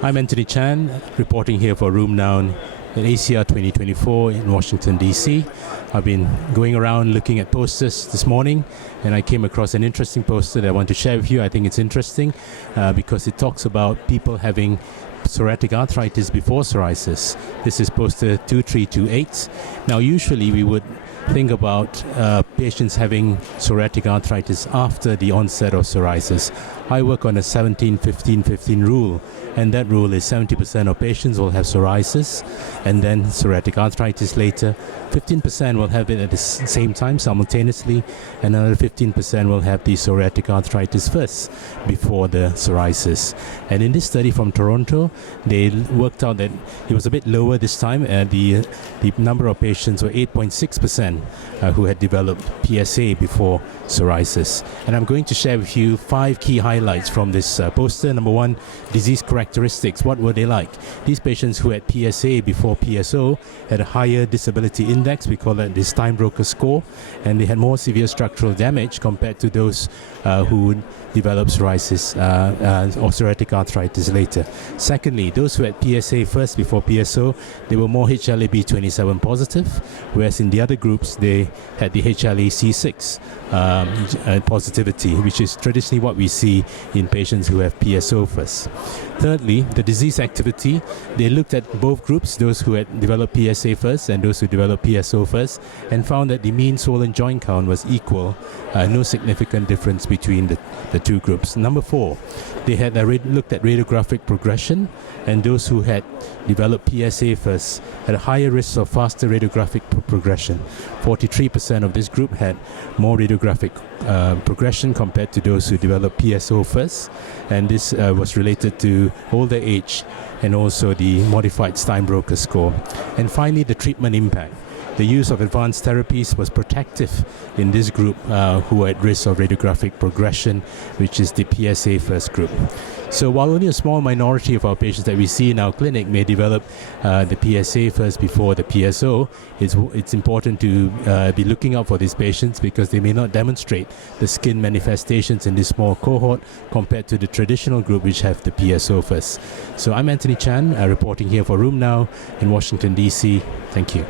I'm Antoni Chan, reporting here for Room Now at ACR 2024 in Washington, D.C. I've been going around looking at posters this morning, and I came across an interesting poster that I want to share with you. I think it's interesting because it talks about people having psoriatic arthritis before psoriasis. This is poster 2328. Now, usually we would think about patients having psoriatic arthritis after the onset of psoriasis. I work on a 17-15-15 rule, and that rule is 70% of patients will have psoriasis and then psoriatic arthritis later. 15% will have it at the same time simultaneously, and another 15% will have the psoriatic arthritis first before the psoriasis. And in this study from Toronto, they worked out that it was a bit lower this time. The number of patients were 8.6% who had developed PsA before psoriasis. And I'm going to share with you 5 key highlights from this poster. Number 1, disease characteristics. What were they like? These patients who had PsA before PsO had a higher disability index. We call that the Steinbroker score, and they had more severe structural damage compared to those who developed psoriasis or psoriatic arthritis later. Secondly, those who had PsA first before PsO, they were more HLA-B27 positive, whereas in the other groups they had the HLA-C6 positivity, which is traditionally what we see in patients who have PsO first. Thirdly, the disease activity. They looked at both groups, those who had developed PsA first and those who developed PsO first, and found that the mean swollen joint count was equal, no significant difference between the two groups. Number 4, they had looked at radiographic progression, and those who had developed PsA first had a higher risk of faster radiographic progression. 43% of this group had more radiographic progression compared to those who developed PsO first, and this was related to older age and also the modified Steinbroker score. And finally, the treatment impact. The use of advanced therapies was protective in this group who were at risk of radiographic progression, which is the PsA first group. So while only a small minority of our patients that we see in our clinic may develop the PsA first before the PsO, it's important to be looking out for these patients because they may not demonstrate the skin manifestations in this small cohort compared to the traditional group which have the PsO first. So I'm Antoni Chan, reporting here for Room Now in Washington, D.C. Thank you.